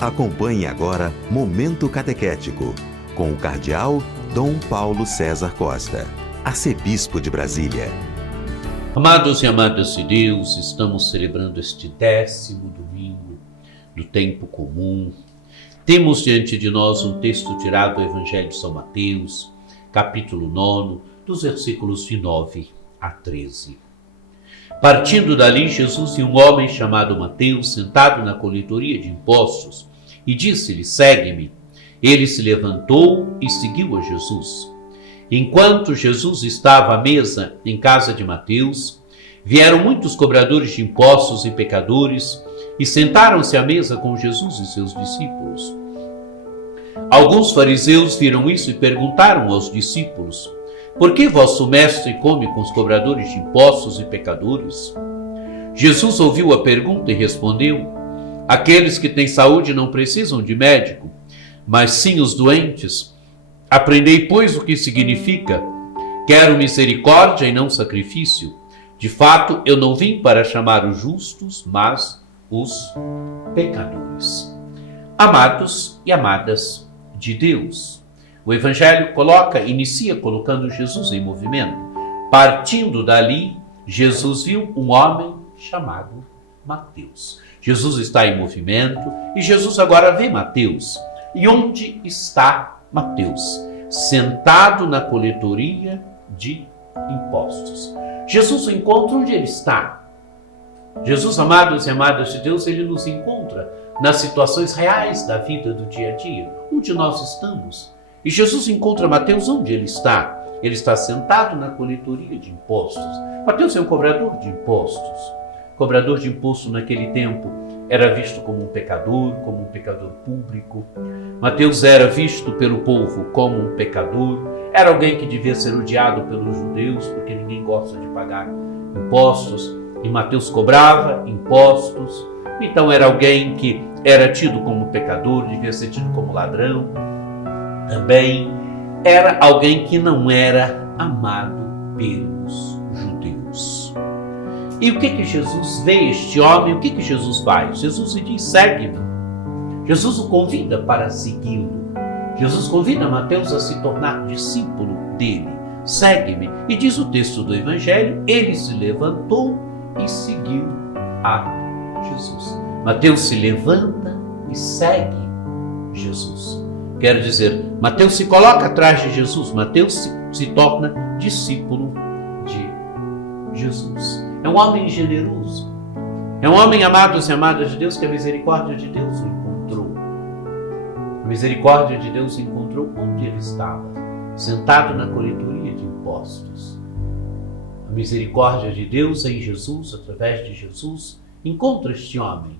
Acompanhe agora Momento Catequético, com o Cardeal Dom Paulo César Costa, arcebispo de Brasília. Amados e amadas de Deus, estamos celebrando este 10º domingo do tempo comum. Temos diante de nós um texto tirado do Evangelho de São Mateus, capítulo 9, dos versículos de 9 a 13. Partindo dali, Jesus viu um homem chamado Mateus sentado na coletoria de impostos e disse-lhe: segue-me. Ele se levantou e seguiu a Jesus. Enquanto Jesus estava à mesa em casa de Mateus, vieram muitos cobradores de impostos e pecadores e sentaram-se à mesa com Jesus e seus discípulos. Alguns fariseus viram isso e perguntaram aos discípulos: por que vosso mestre come com os cobradores de impostos e pecadores? Jesus ouviu a pergunta e respondeu: aqueles que têm saúde não precisam de médico, mas sim os doentes. Aprendei, pois, o que significa: quero misericórdia e não sacrifício. De fato, eu não vim para chamar os justos, mas os pecadores. Amados e amadas de Deus, o Evangelho inicia colocando Jesus em movimento. Partindo dali, Jesus viu um homem chamado Mateus. Jesus está em movimento e Jesus agora vê Mateus. E onde está Mateus? Sentado na coletoria de impostos. Jesus o encontra onde ele está. Jesus, amados e amadas de Deus, ele nos encontra nas situações reais da vida do dia a dia, onde nós estamos. E Jesus encontra Mateus onde ele está. Ele está sentado na coletoria de impostos. Mateus é um cobrador de impostos. Cobrador de imposto naquele tempo era visto como um pecador público. Mateus era visto pelo povo como um pecador. Era alguém que devia ser odiado pelos judeus, porque ninguém gosta de pagar impostos. E Mateus cobrava impostos. Então era alguém que era tido como pecador, devia ser tido como ladrão. Também era alguém que não era amado pelos judeus. E o que Jesus vê este homem? O que Jesus faz? Jesus lhe diz: segue-me. Jesus o convida para segui-lo. Jesus convida Mateus a se tornar discípulo dele. Segue-me. E diz o texto do Evangelho: ele se levantou e seguiu a Jesus. Mateus se levanta e segue Jesus. Quero dizer, Mateus se coloca atrás de Jesus. Mateus se torna discípulo de Jesus. É um homem generoso. É um homem, amados e amadas de Deus, que a misericórdia de Deus o encontrou. A misericórdia de Deus o encontrou onde ele estava, sentado na coletoria de impostos. A misericórdia de Deus em Jesus, através de Jesus, encontra este homem.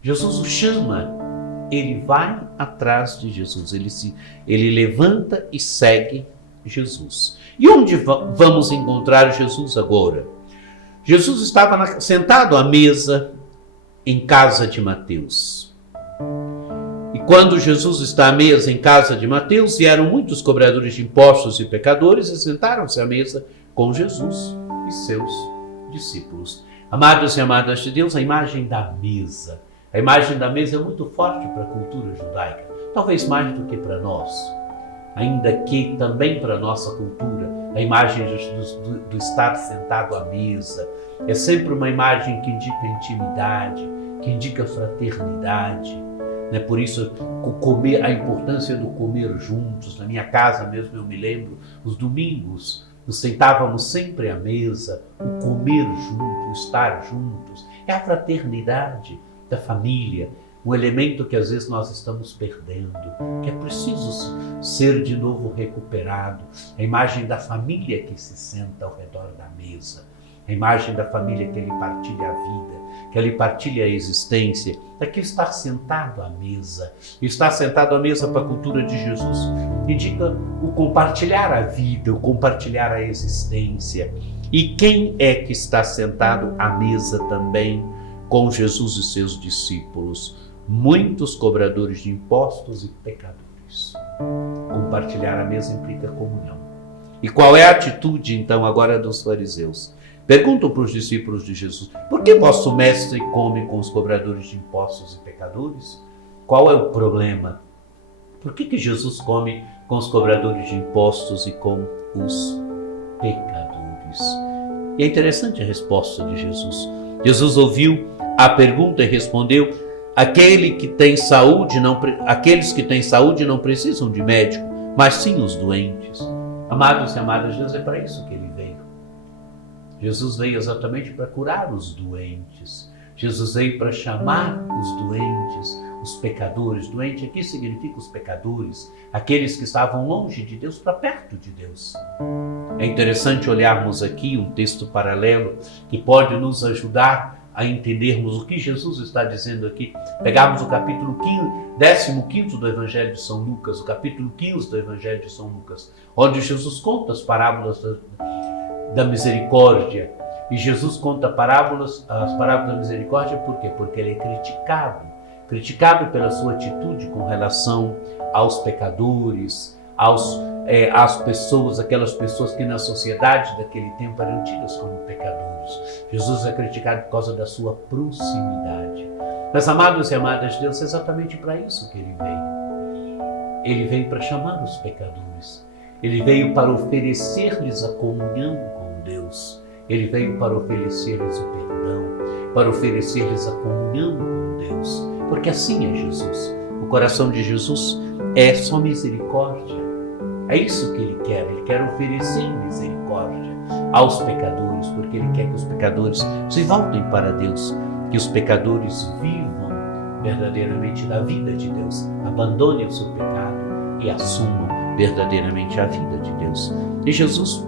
Jesus o chama, ele vai atrás de Jesus, ele levanta e segue Jesus. E onde vamos encontrar Jesus agora? Jesus estava sentado à mesa em casa de Mateus. E quando Jesus está à mesa em casa de Mateus, vieram muitos cobradores de impostos e pecadores e sentaram-se à mesa com Jesus e seus discípulos. Amados e amadas de Deus, a imagem da mesa é muito forte para a cultura judaica, talvez mais do que para nós, ainda que também para a nossa cultura. A imagem do estar sentado à mesa é sempre uma imagem que indica intimidade, que indica fraternidade. Né? Por isso, a importância do comer juntos. Na minha casa mesmo, eu me lembro, os domingos, nos sentávamos sempre à mesa, o comer junto, o estar juntos. É a fraternidade da família, um elemento que às vezes nós estamos perdendo, que é preciso ser de novo recuperado. A imagem da família que se senta ao redor da mesa, a imagem da família que ele partilha a vida, que ele partilha a existência. Aqui estar sentado à mesa. Estar sentado à mesa para a cultura de Jesus indica o compartilhar a vida, o compartilhar a existência. E quem é que está sentado à mesa também com Jesus e seus discípulos? Muitos cobradores de impostos e pecadores. Compartilhar a mesa implica comunhão. E qual é a atitude, então, agora dos fariseus? Perguntam para os discípulos de Jesus: por que vosso mestre come com os cobradores de impostos e pecadores? Qual é o problema? Por que Jesus come com os cobradores de impostos e com os pecadores? E é interessante a resposta de Jesus. Jesus ouviu a pergunta e respondeu: aqueles que têm saúde não precisam de médico, mas sim os doentes. Amados e amadas, Deus é para isso que ele veio. Jesus veio exatamente para curar os doentes. Jesus veio para chamar os doentes, os pecadores. Doente aqui significa os pecadores, aqueles que estavam longe de Deus para perto de Deus. É interessante olharmos aqui um texto paralelo que pode nos ajudar a entendermos o que Jesus está dizendo aqui. Pegarmos o capítulo 15 do Evangelho de São Lucas, o capítulo 15 do Evangelho de São Lucas, onde Jesus conta as parábolas da misericórdia. E Jesus conta as parábolas da misericórdia por quê? Porque ele é criticado pela sua atitude com relação aos pecadores, às pessoas, aquelas pessoas que na sociedade daquele tempo eram tidas como pecadores. Jesus é criticado por causa da sua proximidade. Mas, amados e amadas de Deus, é exatamente para isso que ele veio. Ele veio para chamar os pecadores. Ele veio para oferecer-lhes a comunhão com Deus. Ele veio para oferecer-lhes o perdão, para oferecer-lhes a comunhão com Deus. Porque assim é Jesus. O coração de Jesus é só misericórdia. É isso que ele quer oferecer misericórdia aos pecadores, porque ele quer que os pecadores se voltem para Deus, que os pecadores vivam verdadeiramente da vida de Deus, abandonem o seu pecado e assumam verdadeiramente a vida de Deus. E Jesus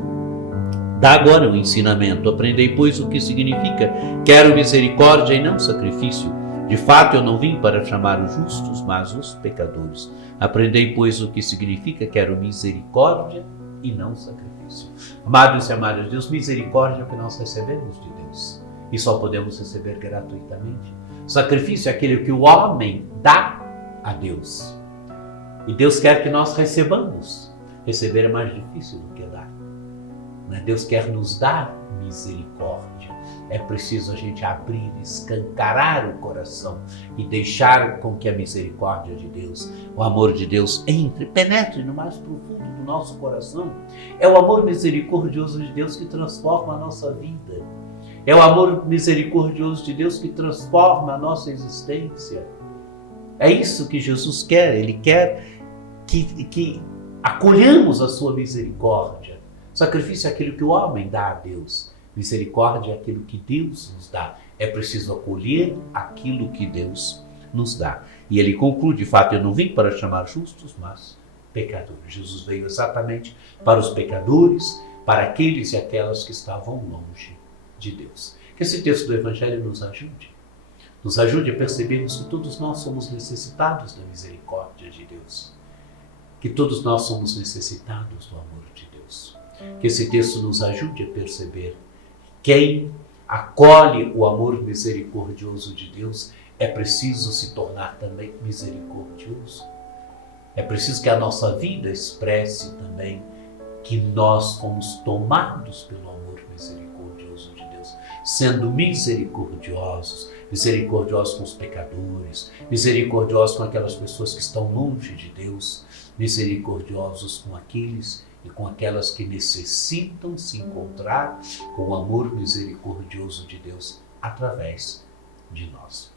dá agora um ensinamento: aprendei, pois, o que significa quero misericórdia e não sacrifício. De fato, eu não vim para chamar os justos, mas os pecadores. Aprendei, pois, o que significa quero misericórdia e não sacrifício. Amados e amadas de Deus, misericórdia é o que nós recebemos de Deus e só podemos receber gratuitamente. Sacrifício é aquele que o homem dá a Deus. E Deus quer que nós recebamos. Receber é mais difícil do que dar. Deus quer nos dar misericórdia. É preciso a gente abrir, escancarar o coração e deixar com que a misericórdia de Deus, o amor de Deus penetre no mais profundo do nosso coração. É o amor misericordioso de Deus que transforma a nossa vida. É o amor misericordioso de Deus que transforma a nossa existência. É isso que Jesus quer. Ele quer que acolhamos a sua misericórdia. Sacrifício é aquilo que o homem dá a Deus. Misericórdia é aquilo que Deus nos dá. É preciso acolher aquilo que Deus nos dá. E ele conclui: de fato, eu não vim para chamar justos, mas pecadores. Jesus veio exatamente para os pecadores, para aqueles e aquelas que estavam longe de Deus. Que esse texto do Evangelho nos ajude a percebermos que todos nós somos necessitados da misericórdia de Deus, que todos nós somos necessitados do amor de Deus. Que esse texto nos ajude a perceber quem acolhe o amor misericordioso de Deus é preciso se tornar também misericordioso. É preciso que a nossa vida expresse também que nós fomos tomados pelo amor misericordioso de Deus, sendo misericordiosos com os pecadores, misericordiosos com aquelas pessoas que estão longe de Deus, misericordiosos com aqueles e com aquelas que necessitam se encontrar com o amor misericordioso de Deus através de nós.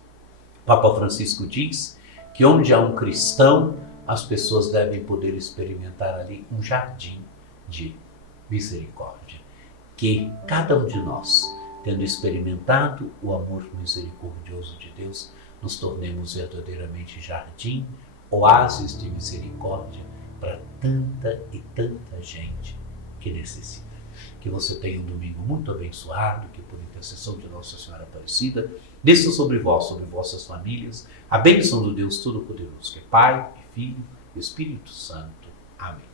Papa Francisco diz que onde há um cristão, as pessoas devem poder experimentar ali um jardim de misericórdia. Que cada um de nós, tendo experimentado o amor misericordioso de Deus, nos tornemos verdadeiramente jardim, oásis de misericórdia para tanta e tanta gente que necessita. Que você tenha um domingo muito abençoado, que por intercessão de Nossa Senhora Aparecida, desça sobre vós, sobre vossas famílias, a bênção do Deus Todo-Poderoso, que é Pai, e Filho e Espírito Santo. Amém.